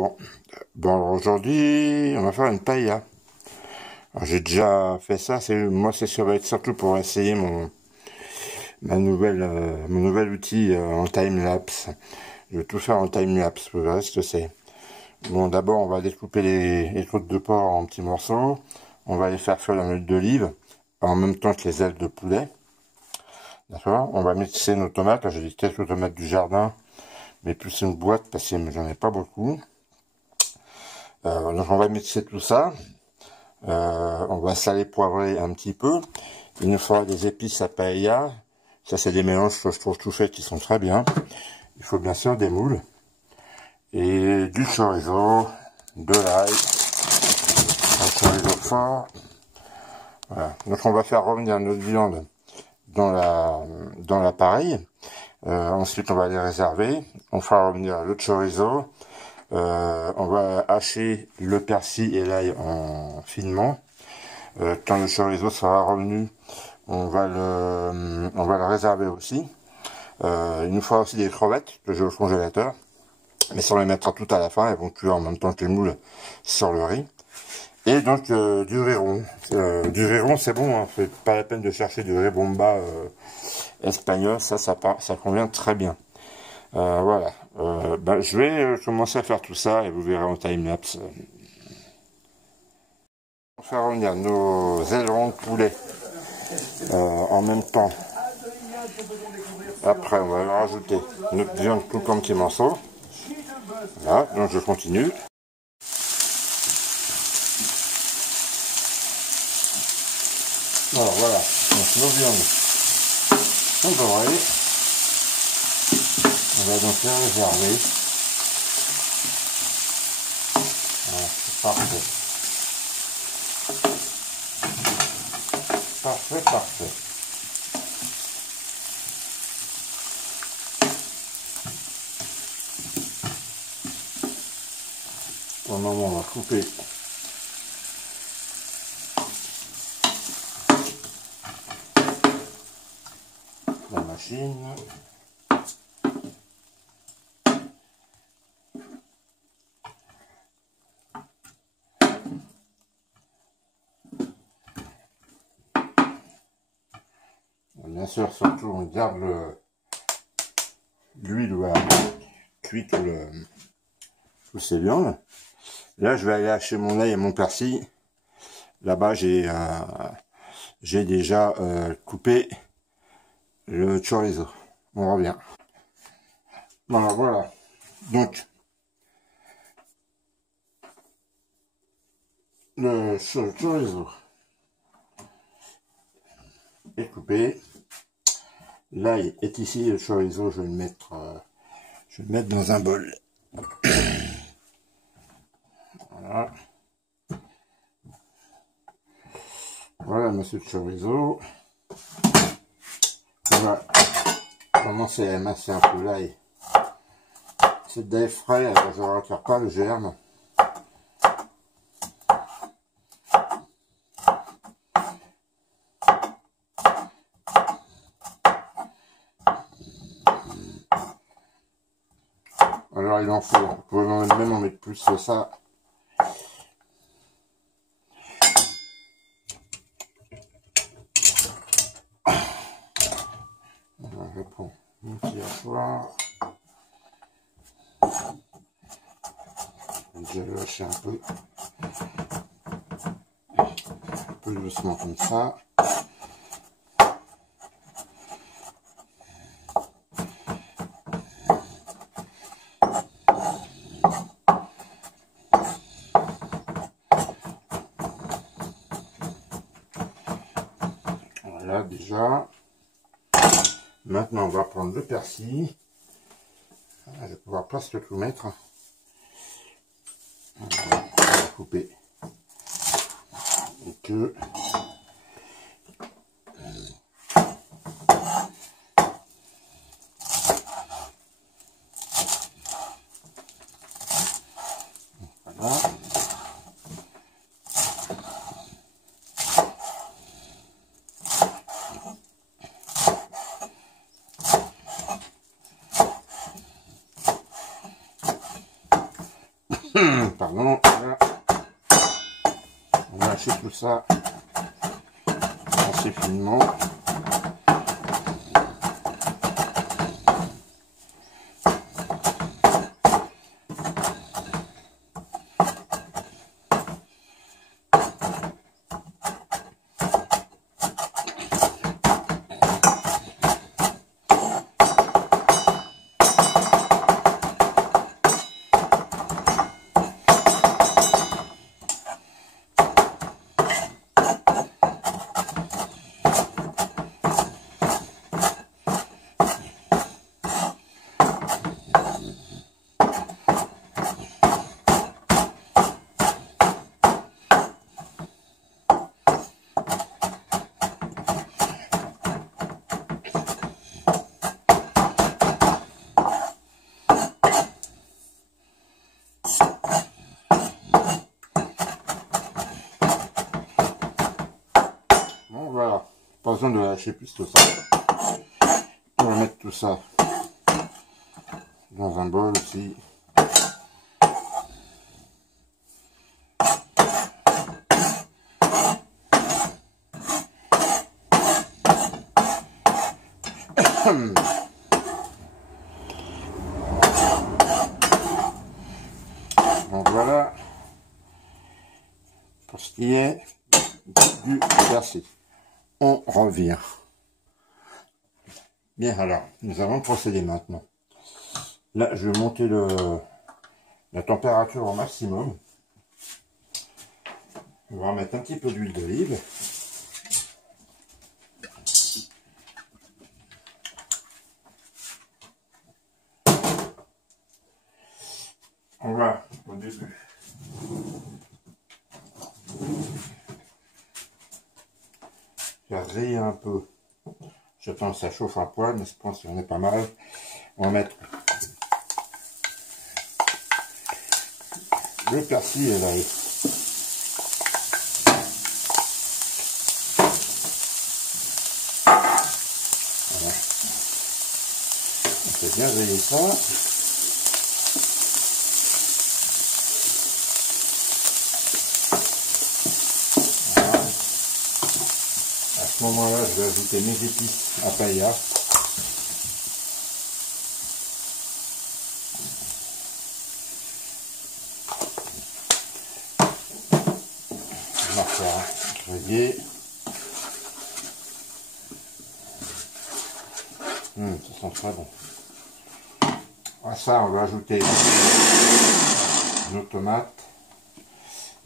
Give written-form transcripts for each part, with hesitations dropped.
Bonjour. Bon, aujourd'hui, on va faire une paella. J'ai déjà fait ça. Ça va être surtout pour essayer mon nouvel outil en time lapse. Je vais tout faire en time lapse. Vous verrez ce que c'est. Bon, d'abord, on va découper les côtes de porc en petits morceaux. On va les faire cuire dans l'huile d'olive en même temps que les ailes de poulet. D'accord. On va mixer nos tomates. J'ai des quelques tomates du jardin, mais plus une boîte parce que j'en ai pas beaucoup. Donc on va mixer tout ça. On va saler, poivrer un petit peu. Il nous faudra des épices à paella. Ça, c'est des mélanges que je trouve tout faits qui sont très bien. Il faut bien sûr des moules. Et du chorizo, de l'ail, un chorizo fort. Voilà. Donc on va faire revenir notre viande dans l'appareil. Ensuite, on va les réserver. On fera revenir le chorizo. On va hacher le persil et l'ail en finement. Quand le chorizo sera revenu, on va le réserver aussi. Il nous faudra aussi des crevettes que j'ai au congélateur, mais ça on les mettra tout à la fin. Elles vont cuire en même temps que les moules sur le riz. Et donc du riz rond. Du riz rond, c'est bon, hein, fait pas la peine de chercher du riz bomba espagnol. Ça convient très bien. Voilà. Je vais commencer à faire tout ça et vous verrez en time-lapse. On va faire revenir nos ailerons de poulet en même temps. Après, on va rajouter notre viande coupée en petits morceaux. Voilà, donc je continue. Alors voilà, donc nos viandes sont dorées. On va donc les réserver. Voilà, c'est parfait. Parfait. Pour le moment, on va couper la machine. Bien sûr, surtout, on garde l'huile où elle a cuit toutes ces viandes. Là, je vais aller hacher mon ail et mon persil. Là-bas, j'ai déjà coupé le chorizo. On revient. Voilà. Donc, le chorizo est coupé. L'ail est ici. Le chorizo, je vais le mettre dans un bol. Voilà, monsieur le chorizo. On va commencer à émasser un peu l'ail. C'est d'ail frais, je ne retire pas le germe. Alors il en faut, vous pouvez même en mettre plus que ça. Alors, je prends mon petit hachoir. Je vais le lâcher un peu doucement comme ça. Voilà déjà. Maintenant on va prendre le persil. Je vais pouvoir presque tout mettre. On va couper et que voilà. Pardon, voilà. On va hacher tout ça assez finement. Bon voilà, pas besoin de lâcher plus que ça. On va mettre tout ça dans un bol aussi. Donc voilà pour ce qui est du persil. On revient. Bien, alors, nous allons procéder maintenant. Là, je vais monter la température au maximum. On va remettre un petit peu d'huile d'olive. On va, au début, faire griller un peu. J'attends que ça chauffe un poil, mais je pense qu'on est pas mal. On va mettre le persil et l'ail. Voilà. On fait bien griller ça. Voilà. À ce moment-là, je vais ajouter mes épices à paella. On va faire griller. Ça sent très bon. À ça, on va ajouter nos tomates.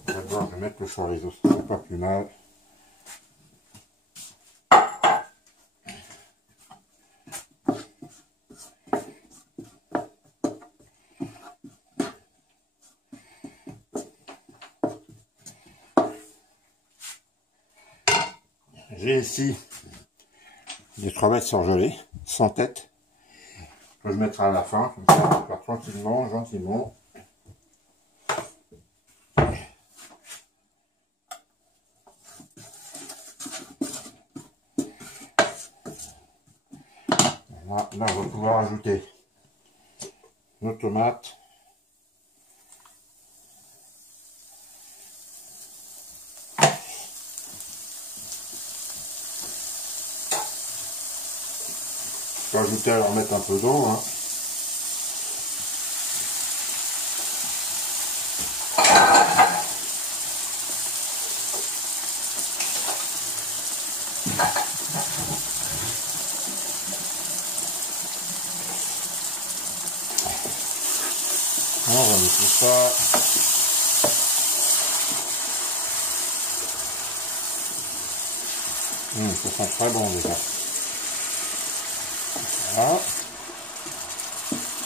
D'abord, je vais mettre le chorizo, c'est pas plus mal. J'ai ici des crevettes surgelées, sans tête, que je mettrai à la fin, comme ça, on va faire tranquillement, gentiment. Voilà, là, on va pouvoir ajouter nos tomates. Je peux ajouter à leur mettre un peu d'eau. Hein. On va mettre tout ça. Ça sent très bon déjà. Voilà.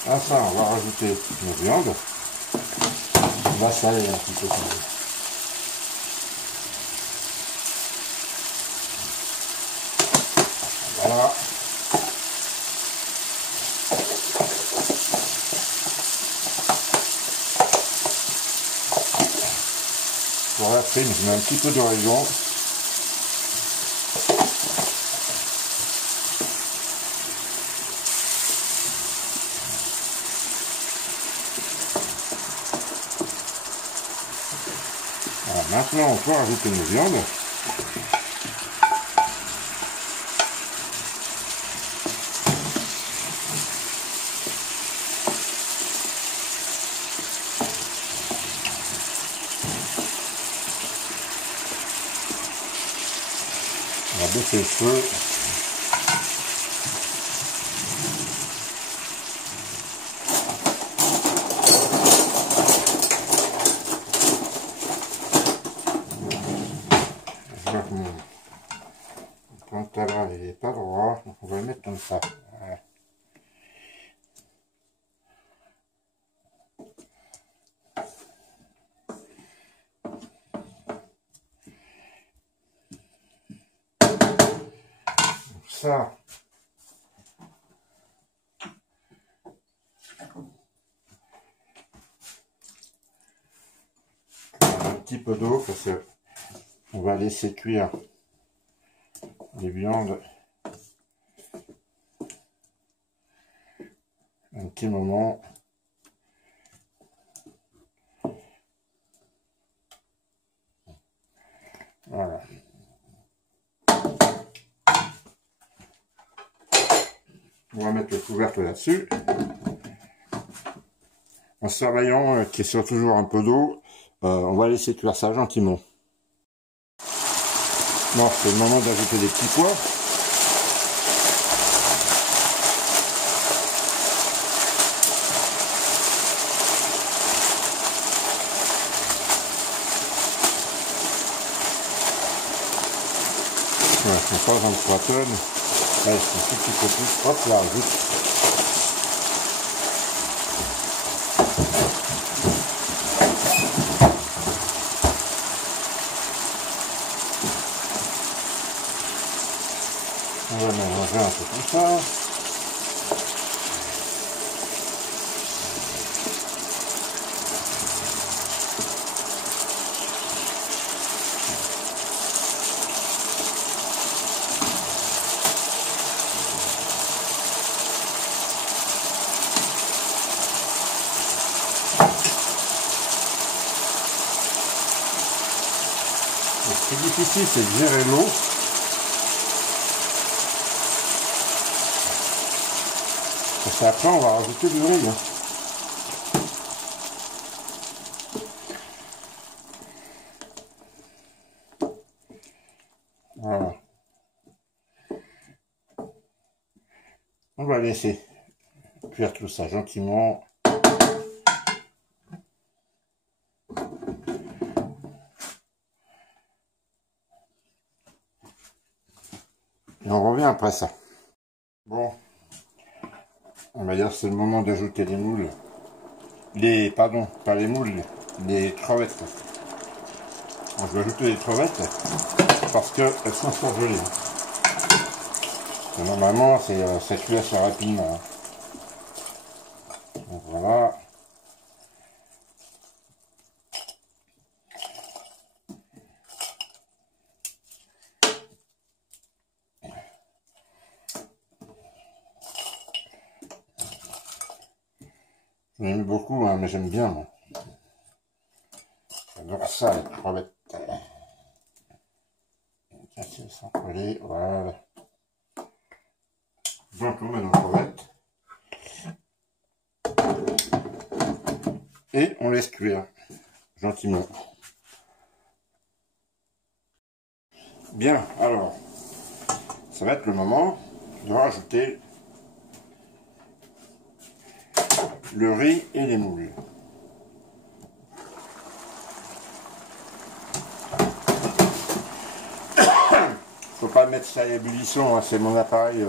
À ça, on va rajouter nos viandes. On va saler un petit peu quand même. Voilà. Pour la prime, je mets un petit peu d'origan. Voilà, maintenant, on peut rajouter nos viandes. On va baisser le feu. Je vois que mon pantalon il n'est pas droit, donc on va le mettre comme ça. Voilà. Donc ça. Un petit peu d'eau parce que on va laisser cuire les viandes un petit moment. Voilà. On va mettre le couvercle là-dessus. En surveillant qu'il y ait toujours un peu d'eau, on va laisser cuire ça gentiment. Bon, c'est le moment d'ajouter des petits pois. Voilà, on passe dans le 3 tonnes. Allez, un tout petit peu plus. Hop, là, ajoute. On va mélanger un peu comme ça. Ce qui est difficile, c'est de gérer l'eau. Parce qu'après, on va rajouter du riz. Voilà. On va laisser cuire tout ça gentiment. Et on revient après ça. Bon, on va dire que c'est le moment d'ajouter les moules. Pardon, pas les moules, les crevettes. On va ajouter les crevettes parce qu'elles sont surgelées. Et normalement, ça cuit assez rapidement. Donc voilà. J'en aime beaucoup, hein, mais j'aime bien, moi. J'adore ça, les crevettes. Casser sans coller, voilà. Donc on met nos crevettes. Et on laisse cuire, gentiment. Bien, alors, ça va être le moment de rajouter le riz et les moules. Faut pas mettre ça à ébullition, hein, c'est mon appareil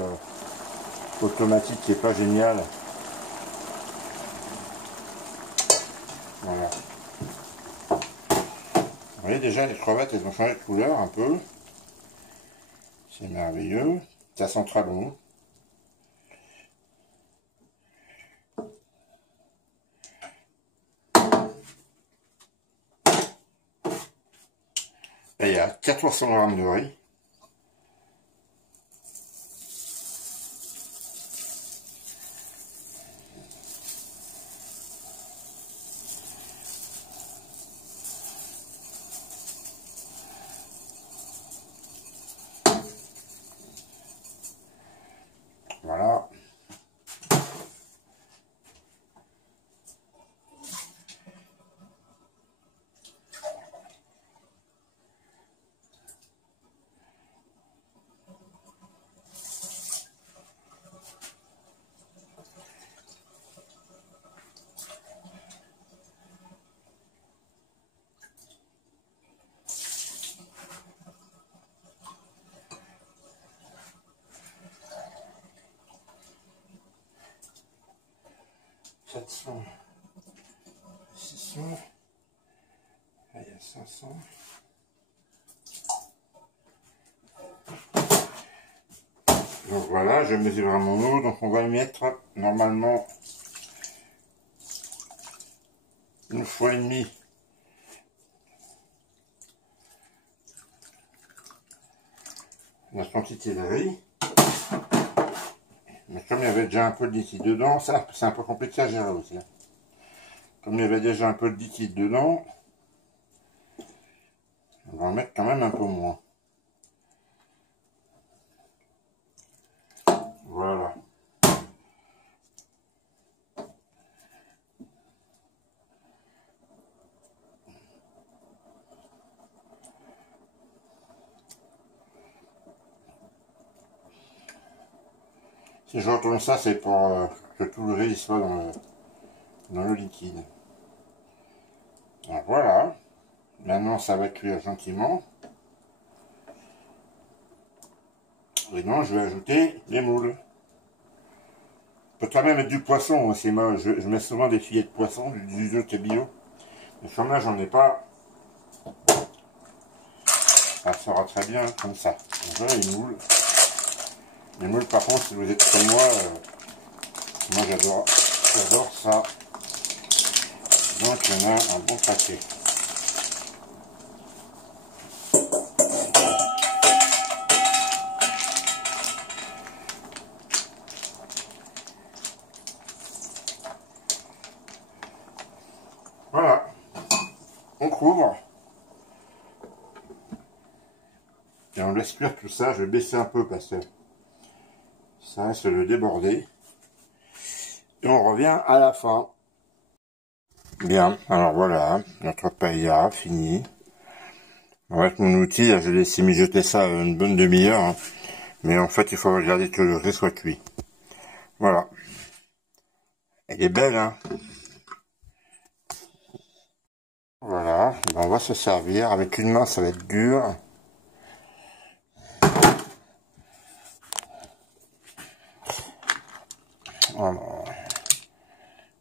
automatique qui est pas génial. Voilà. Vous voyez déjà les crevettes, elles ont changé de couleur un peu. C'est merveilleux. Ça sent très bon. Et il y a 400 g de riz. 400, 600, là, il y a 500. Donc voilà, je mesure mon eau, donc on va mettre normalement 1,5 fois la quantité de riz. Mais comme il y avait déjà un peu de liquide dedans, ça c'est un peu compliqué à gérer aussi. Comme il y avait déjà un peu de liquide dedans, on va en mettre quand même un peu moins. Voilà. Si je retourne ça, c'est pour que tout le riz soit dans le liquide. Donc voilà. Maintenant, ça va cuire gentiment. Et non, je vais ajouter les moules. On peut quand même mettre du poisson. Je mets souvent des filets de poisson, du jeu bio. Mais comme là, j'en ai pas. Ça sera très bien comme ça. Donc voilà les moules. Les moules, par contre, si vous êtes comme moi j'adore ça. Donc il y en a un bon paquet. Voilà. On couvre. Et on laisse cuire tout ça. Je vais baisser un peu parce que ça risque de déborder. Et on revient à la fin. Bien, alors voilà, notre paella fini. Avec mon outil, là, je laissé mijoter ça une bonne demi-heure. Hein. Mais en fait, il faut regarder que le riz soit cuit. Voilà. Elle est belle, hein. Voilà, ben, on va se servir. Avec une main, ça va être dur. Voilà.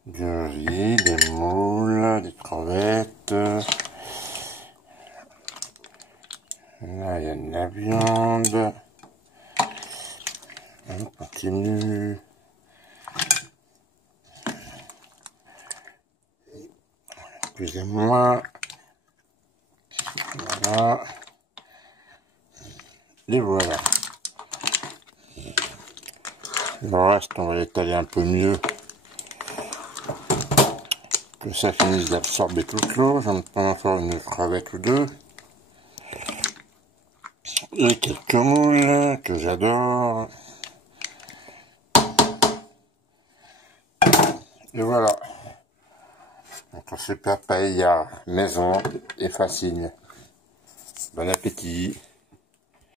Du riz, des moules, des crevettes. Là, il y a de la viande. On continue. Excusez-moi. Voilà. Et voilà. Le reste, on va l'étaler un peu mieux. Que ça finisse d'absorber toute l'eau. J'en prends encore une crevette ou deux. Et quelques moules que j'adore. Et voilà. Donc un super paella maison et facile. Bon appétit.